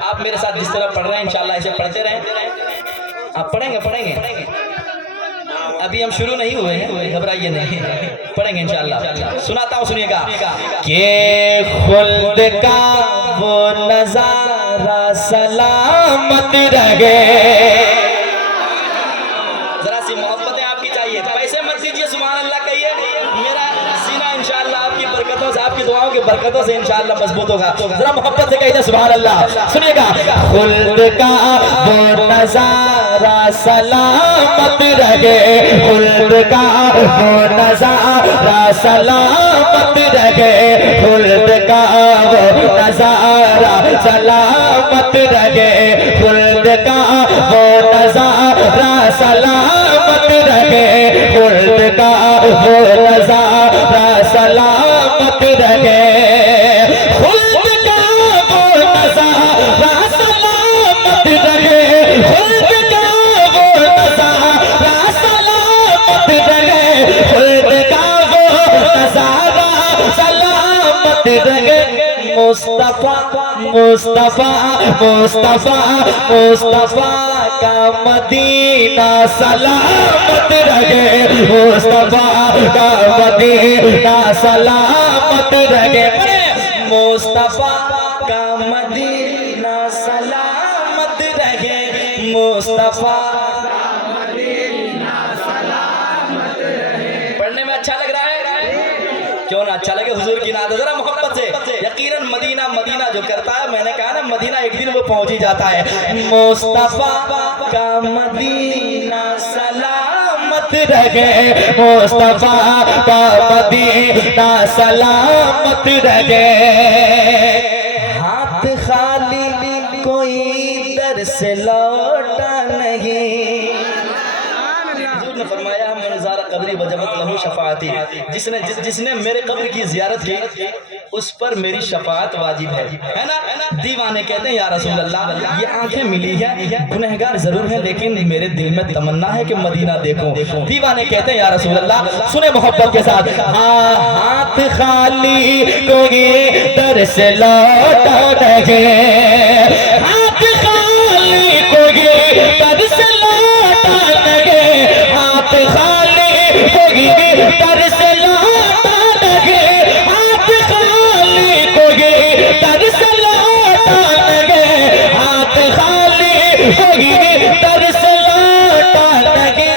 आप मेरे साथ जिस तरह पढ़ रहे हैं इंशाल्लाह ऐसे पढ़ते रहें। आप पढ़ेंगे अभी हम शुरू नहीं हुए हैं, घबराइए नहीं, पढ़ेंगे इंशाल्लाह। सुनाता हूँ, सुनिएगा। के खुल्द का वो नजारा सलामत रहे। जरा सी मोहब्बतें आपकी चाहिए, पैसे मत दीजिए, सुभान अल्लाह कहिए। मेरा सीना इंशाल्लाह आपकी बरकतों से, आपकी दुआओं की बरकतों से इंशाल्लाह मजबूत होगा। जरा मोहब्बत से कहिए सुभान अल्लाह। सुनिएगा। खुल्द का वो नजारा सलामत रहे, खुल्द का वो नजारा सलामत रहे, खुल्द का वो नजारा सलामत रहे, खुल्द का वो नजारा सलामत रहे, खुल्द का वो नजारा सलामत रहे, खुल्द का वो नजारा सलामत रहे, खुल्द का वो नजारा सलामत रहे, खुल्द का वो नजारा सलामत रहे। मुस्तफा मुस्तफा मुस्तफा मुस्तफा का मदीना सलामत रहे, मुस्तफा का मदीना सलामत रहे, मुस्तफा का मदीना सलामत रहे, मुस्तफा का मदीना सलामत रहे। पढ़ने में अच्छा लग रहा है? क्यों ना अच्छा लगे, हुजूर की नात जरा मोहब्बत से। यकीनन मदीना मदीना जो करता है, मैंने कहा ना मदीना एक दिन वो पहुंच ही जाता है। मुस्तफा का मदीना सलामत रहे, मुस्तफा का मदीना सलामत रहे। हाथ खाली कोई दर से लौटा नहीं। फरमाया कब्री वजबत लहू शफाअती, जिसने मेरे कब्र की जियारत की उस पर मेरी शफाअत वाजिब है ना। दीवाने कहते हैं या रसूल अल्लाह, ये आंखें मिली है, गुनहगार जरूर है, लेकिन मेरे दिल में तमन्ना है कि मदीना देखूं। दीवाने कहते हैं या रसूल अल्लाह, सुने मोहब्बत के साथ। हाथ खाली कोई दर से लौटा नहीं, हाथ खाली कोई दर से लौटा नहीं, हाथ खाली कोई दर से लौटा नहीं, हाथ खाली कोई दर से लौटा नहीं, हाथ खाली कोई दर से लौटा नहीं।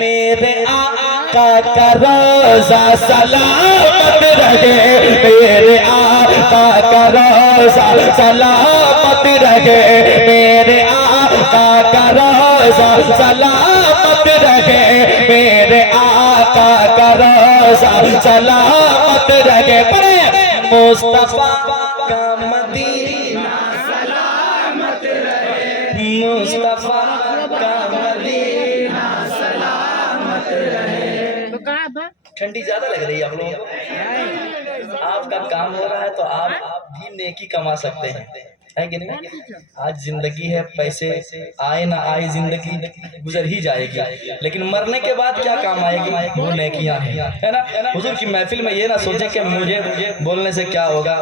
मेरे आका का रोज़ा सलामत रहे, मेरे आका का रोज़ा सलामत रहे, मेरे आका का रोज़ा सलामत रहे, मेरे आका का रोज़ा सलामत रहे। मुस्तफा का मदीना सलामत रहे, मुस्तफा का मदीना सलामत रहे। ठंडी ज्यादा लग रही है आप लोगों को? आपका काम हो रहा है तो आप भी नेकी कमा सकते हैं, है कि नहीं? आज जिंदगी है, पैसे आए ना आए जिंदगी गुजर ही जाएगी, लेकिन मरने के बाद क्या काम आएगी? वो नेकियां हैं, है ना। हुजूर की महफिल में ये ना सोचे कि मुझे बोलने से क्या होगा,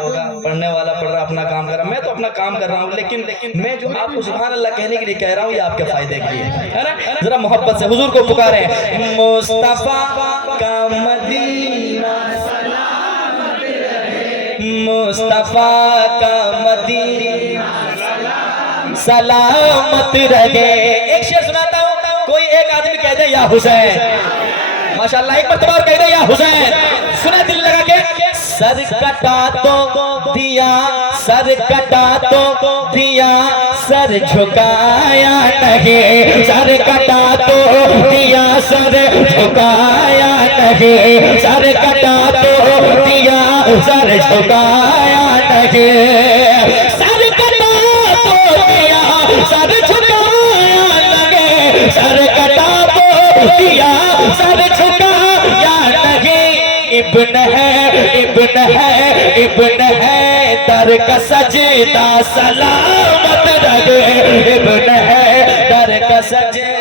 पढ़ने वाला पढ़ रहा, अपना काम कर रहा, मैं तो अपना काम कर रहा हूँ, लेकिन मैं जो आपको सुभान अल्लाह कहने के लिए कह रहा हूँ ये आपके फायदे के लिए, है ना। जरा मोहब्बत से हुजूर को पुकारे। मुस्तफा का मदीना सलामत रहे, मुस्तफा का मदीना सलामत रहे। एक शेर सुनाता हूँ, कोई एक आदमी कह दे या हुसैन, माशाल्लाह, एक मर्तबा कह दे या हुसैन, सुना दिल लगा के। सर कटा तो दिया, सर कटा तो दिया, सर झुकाया नहीं, सर कटा तो दिया, सर झुकाया नहीं, सर कटा तो दिया, सर झुकाया नहीं, सर कटा तो दिया, सर झुकाया नहीं, सर कटा तो दिया, सर झुकाया नहीं। इब्न है, इब्न है, इब्न है, दर का सजदा सलामत रहे, इब्न है, दर का सजदा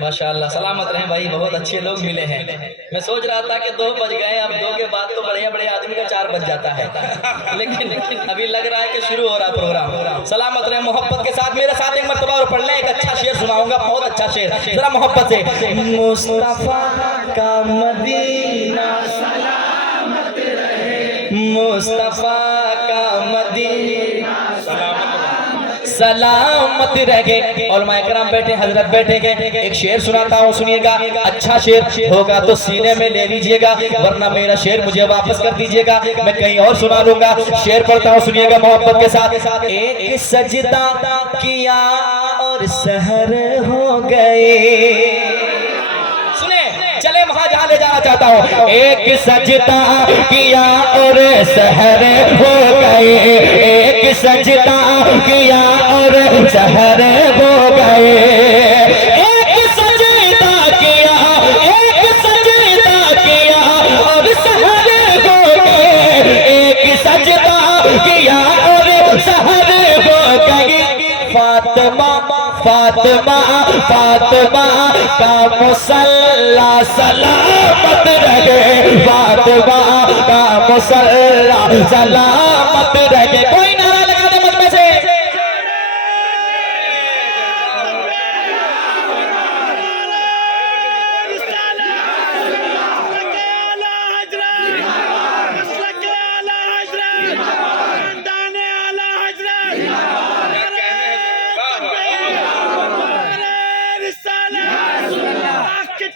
माशाअल्लाह, सलामत रहें भाई, बहुत अच्छे लोग मिले हैं। मैं सोच रहा था कि 2 बज गए, अब 2 के बाद तो बढ़िया बढ़िया आदमी का 4 बज जाता है, लेकिन अभी लग रहा है कि शुरू हो रहा प्रोग्राम। सलामत रहें, मोहब्बत के साथ मेरे साथ एक मर्तबा और पढ़ लें। एक अच्छा शेर सुनाऊंगा, बहुत अच्छा शेर, जरा मोहब्बत से। मुस्तफा का मदीना सलामत रहे, मुस्तफा का मदीना सलामत रहे। और माइकराम बैठे, हजरत बैठे गए। एक शेर सुनाता हूँ, सुनिएगा। अच्छा शेर होगा तो सीने में ले लीजिएगा, वरना मेरा शेर मुझे वापस कर दीजिएगा, मैं कहीं और सुना लूंगा। शेर पढ़ता हूँ, सुनिएगा मोहब्बत के साथ। एक सजदा किया और सहर हो गए। सुने, चले वहां जहां ले जाना चाहता हूँ। एक सजदा किया और सहर हो गए, एक सजदा किया और सहर हो गए, एक सजदा किया, एक सजदा किया और सहर हो गए, एक सजदा किया और सहर हो गए। फातिमा फातिमा फातिमा का मुसल्ला सलामत रहे, फातिमा का मुसल्ला सलामत रहे। कोई नारा लगा दे मत में से।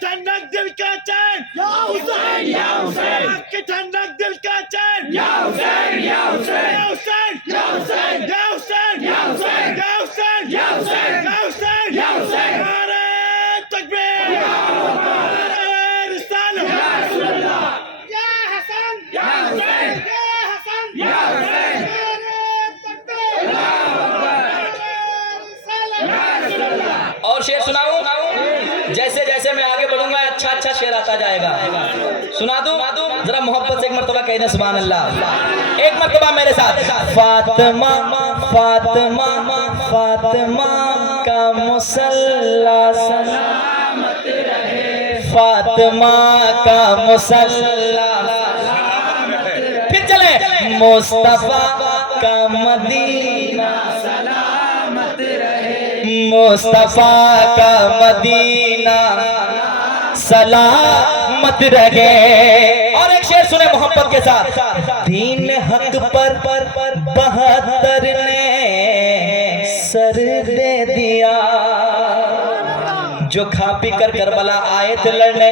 ठंडक दिल का चैन या हुसैन, या हुसैन की ठंडक दिल का चैन या हुसैन, या हुसैन, या हुसैन, या हुसैन, या हुसैन, या हुसैन, या हुसैन, या हुसैन, या हुसैन, या हुसैन। नारे तकबीर, नारे रिसालत, या रसूल अल्लाह, या हसन, या हुसैन, या हसन, या हुसैन। नारे तकबीर, अल्लाहू अकबर, रिसालत, या रसूल अल्लाह। और शेर सुनाऊं? जैसे जैसे मैं आगे बढ़ूंगा अच्छा अच्छा शेर आता जाएगा। सुना दूं? जरा मोहब्बत से एक मर्तबा कहना सुभान अल्लाह। एक मर्तबा मेरे साथ। फातिमा फातिमा फातिमा का मुसल्ला सलामत रहे, फातिमा का मुसल्ला। फिर चले। मुस्तफा का मदीना सलामत रहे, मुस्तफा का मदीना सलामत रहे। और एक शेर सुने मोहब्बत के साथ। दीन हक पर 72 ने सर दे दिया, जो खा पी कर करबला आए थे लड़ने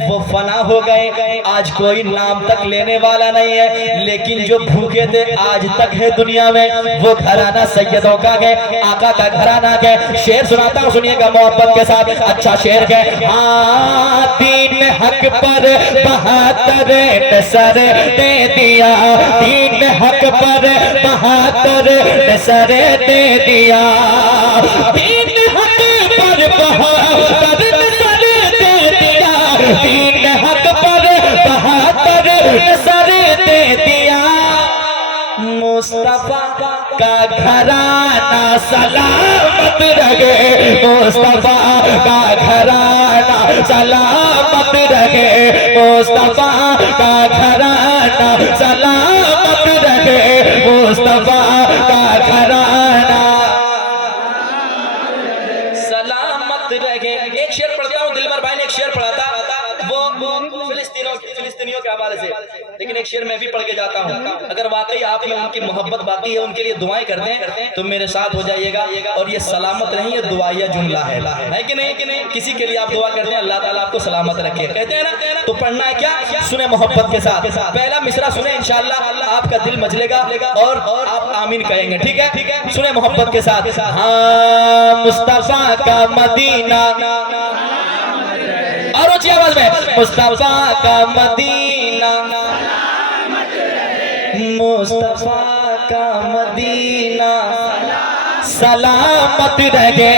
वो फना हो गए, आज कोई नाम तक लेने वाला नहीं है, लेकिन जो भूखे थे आज तक है दुनिया में, वो घराना सैयदों का है, आका का घराना है। शेर सुनाता हूँ, सुनिएगा मोहब्बत के साथ। अच्छा शेर है। हाँ, दीन हक पर 72 ने सर दे दिया, दीन हक पर 72 ने सर दे दिया, दीन हक पर 72 ने सर दे दिया, दीन हक पर 72 ने सर दे दिया। मुस्तफा का घराना सलामत रहे, मुस्तफा का घराना सलामत रहे, मुस्तफा का घराना सलामत रहे, मुस्तफा का घराना सलामत रहे। एक शेर पढ़ता हूँ, दिलबर भाई ने एक शेर पढ़ा था, वो फिलिस्तीनियों के हवाले से, लेकिन एक शेर मैं भी पढ़ के जाता हूँ। अगर वाकई आप में उनकी मोहब्बत बाकी है, उनके लिए दुआएं कर दें तो मेरे साथ हो जाइएगा। और ये सलामत नहीं, ये दुआया जुमला है कि नहीं? किसी के लिए आप दुआ करते हैं, अल्लाह ताला आपको सलामत रखे, कहते हैं ना। तो पढ़ना है क्या? सुने मोहब्बत के साथ। पहला मिसरा सुने, इंशाअल्लाह आपका दिल मचलेगा और आप आमीन कहेंगे। ठीक है? सुने मोहब्बत के साथ। हाँ, मुस्तफा का मदीना, और ऊंची आवाज में, मुस्तफा का मदीना, मुस्तफा का मदीना सलामत रहे।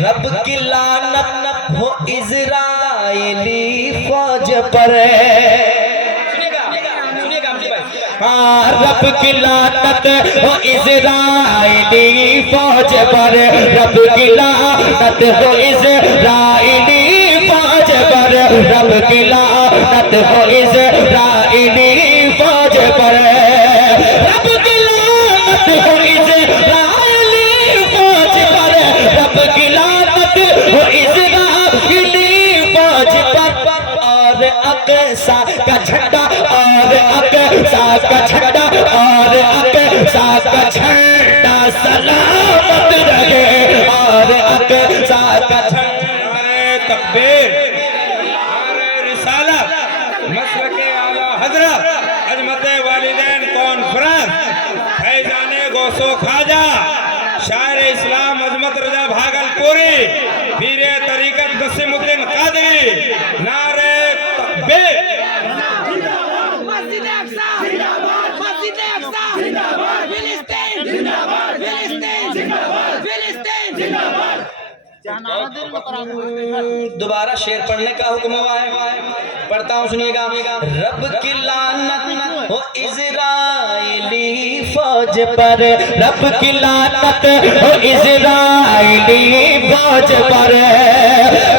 रब की लानत हो इज़राइली फौज पर, रब की लानत हो इज़राइली फौज पर, रब की लानत हो इज़राइली फौज पर, रब की लानत हो इज़राइली फौज पर, रब की लानत हो इज़राइली फौज पर, रब की लानत हो इज़राइली फौज पर। और अक़सा का झंडा, और अक़सा का झंडा, और अक़सा का झंडा सलामत रहे, और अक़सा का झंडा। तकबीर, रिसालत, मसलके आला हजरत, अजमत वालिदैन कॉन्फ्रेंस, फैजाने गौसो खाजा, शायर इस्लाम अजमत रजा भागलपुरी, पीरे तरीकत नसीमुद्दीन कादरी, नारे तकबीर। मस्जिद अक्सा जिंदाबाद, मस्जिद अक्सा जिंदाबाद, फिलिस्तीन जिंदाबाद, फिलिस्तीन जिंदाबाद, फिलिस्तीन जिंदाबाद। दोबारा शेर पढ़ने का हुक्म हुआ है, पढ़ता हूँ सुनिएगा। रब की लानत हो इज़राइली फौज पर, रब की लानत हो इज़राइली फौज पर,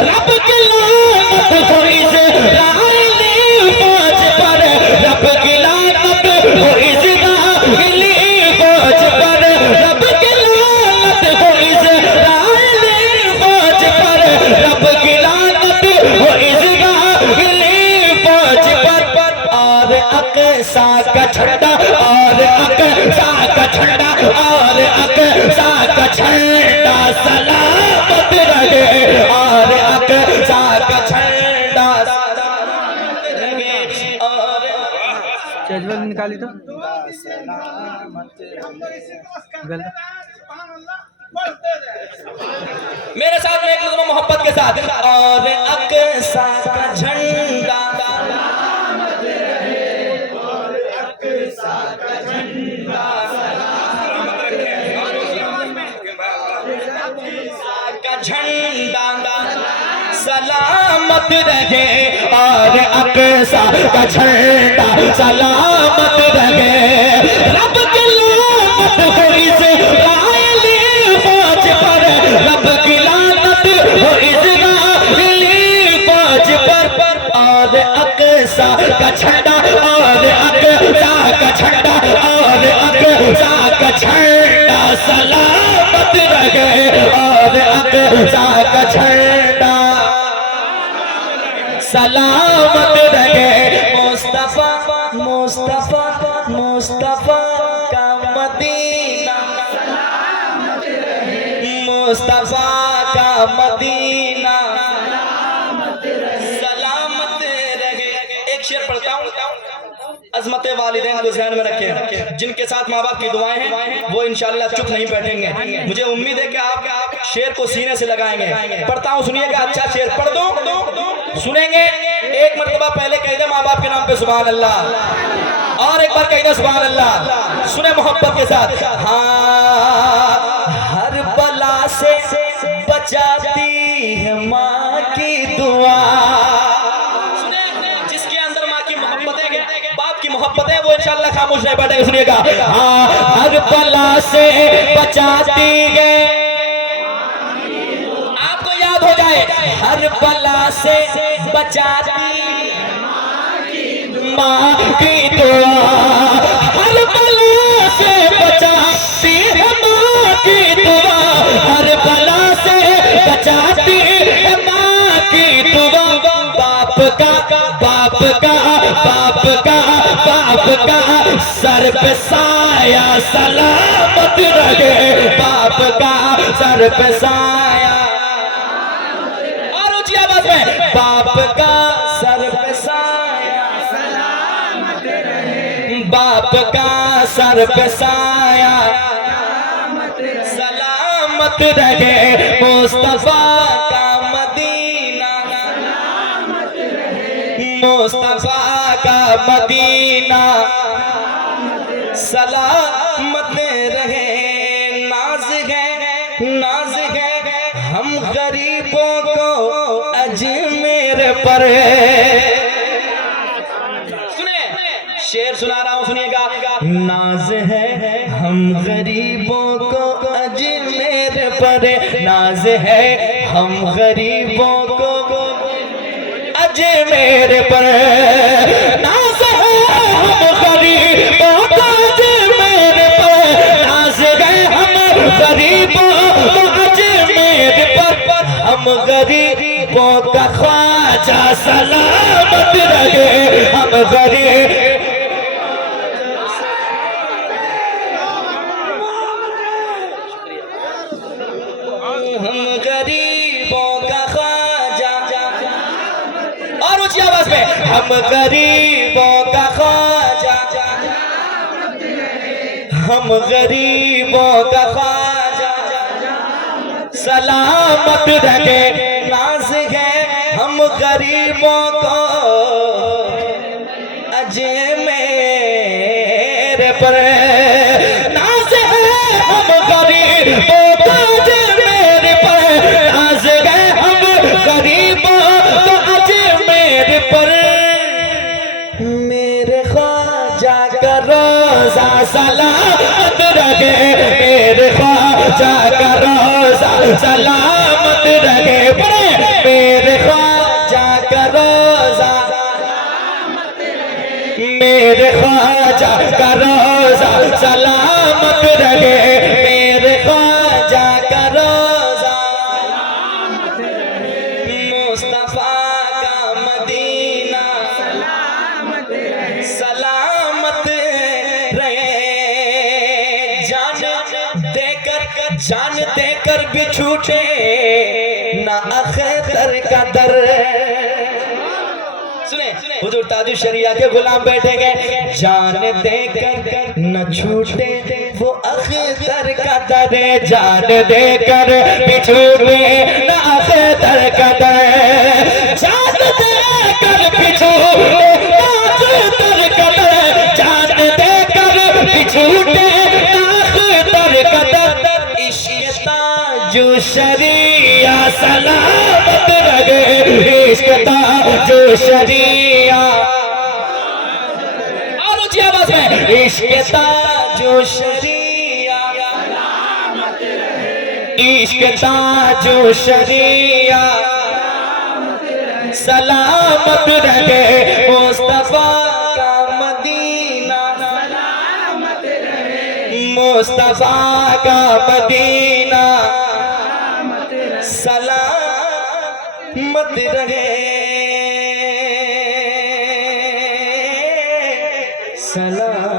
रब की लानत हो इज़राइली फौज पर, रब की लानत हो इज़राइली फौज पर, रब की लानत हो इज़राइली फौज पर, रब की लानत हो इज़राइली फौज पर। और अक़सा का झंडा, और अक़सा का झंडा, और अक़सा का झंडा सलामत रहे, और अक़सा का झंडा सलामत रहे। और जज्बा निकाली तो मेरे साथ में एक मरतबा मोहब्बत के साथ। और अक़सा का झंडा का झंडा सलामत रहे, और अक़सा का झंडा सलामत रहे। रब की लानत हो इज़राइली फौज पर, रब की लानत हो इज़राइली फौज पर। और अक़सा का झंडा, और अक़सा का झंडा, और अक़सा का झंडा सलामत रहे, और अक़सा का झंडा सलामत रहे। मुस्तफा मुस्तफा मुस्तफा का मदीना, मुस्तफा का मदीना सलामत रहे। एक शेर पढ़ता हूँ, अजमत वालिदैन को ध्यान में रखें। जिनके साथ माँ बाप की दुआएं हैं वो इंशाअल्लाह चुप नहीं बैठेंगे। मुझे उम्मीद है कि आप शेर को सीने से लगाएंगे। पढ़ता हूँ सुनिएगा, अच्छा शेर पढ़ दो, सुनेंगे। एक मरतबा पहले कह दे माँ बाप के नाम पे सुभान अल्लाह, और एक बार कह दे सुभान अल्लाह। सुने मोहब्बत के साथ। हाँ, हर बला से बचाती है माँ की दुआ। जिसके अंदर माँ की मोहब्बतें हैं, बाप की मोहब्बतें, वो इंशाअल्लाह खामोश नहीं बैठेंगे। सुनिएगा। हाँ, हर बला से बचाती है, आपको याद हो जाए, हर बला से बचाती माँ की दुआ, हर बला से बचाती है माँ की दुआ, हर बला से बचाती है माँ की दुआ। बाप का बाप का बाप का बाप का सर पे साया सलामत रहे, बाप का सर पे साया, और ऊंची आवाज में, बाप का सर पे साया सलामत रहे, बाप का सर पे साया सलामत रहे। मुस्तफा का मदीना, मुस्तफा का मदीना सलामत रहे। नाज है हम गरीबों को अजमेर पर। सुने शेर सुना रहा हूँ, सुनिएगा। नाज है हम गरीबों को अजमेर पर, नाज है हम गरीबों को अजमेर पर, नाज है हम गरीबों को अजमेर पर, नाज है हम गरीबों को अजमेर पर, हम गरीबों का ख्वाजा सलामत रहे, हम गरीब हम गरीबों का ख्वाजा, और ऊंची आवाज में, हम गरीबों का ख्वाजा, हम गरीबों का ख्वाजा सलामत रखे, नाज है हम गरीबों को अजमेर पर, नाज है हम गरीबों को अजमेर पर, नाज है हम गरीबों को अजमेर पर, मेरे ख्वाजा का रोजा सलामत रखे, मेरे ख्वाजा का रोजा सलामत रखे, मेरे ख्वाजा का रोजा, मेरे ख्वाजा का रोजा सलामत रहे, मेरे ख्वाजा का रोजा, मुस्तफा का मदीना सलामत रहे, जान देकर भी छूटे ना अख्तर का दर। सुने, हुजूर ताजुश शरिया के गुलाम बैठे गए, जान देकर न छूटे वो अख्तर का दर, जान देकर भी छूटे न अख्तर का दर, जान देकर भी छूटे न अख्तर का दर, जान देकर भी छूटे न अख्तर का दर, इश्क ताजो शरिया सलामत रहे, इश्क ताजो शरिया, और ऊंची आवाज में, इश्क ताजो शरिया, इश्क ताजो शरिया सलामत रहे, मुस्तफा का मदीना मुस्तफा का मदीना सलामत रहे, सलामत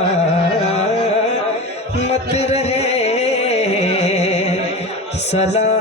रहे, सलाम।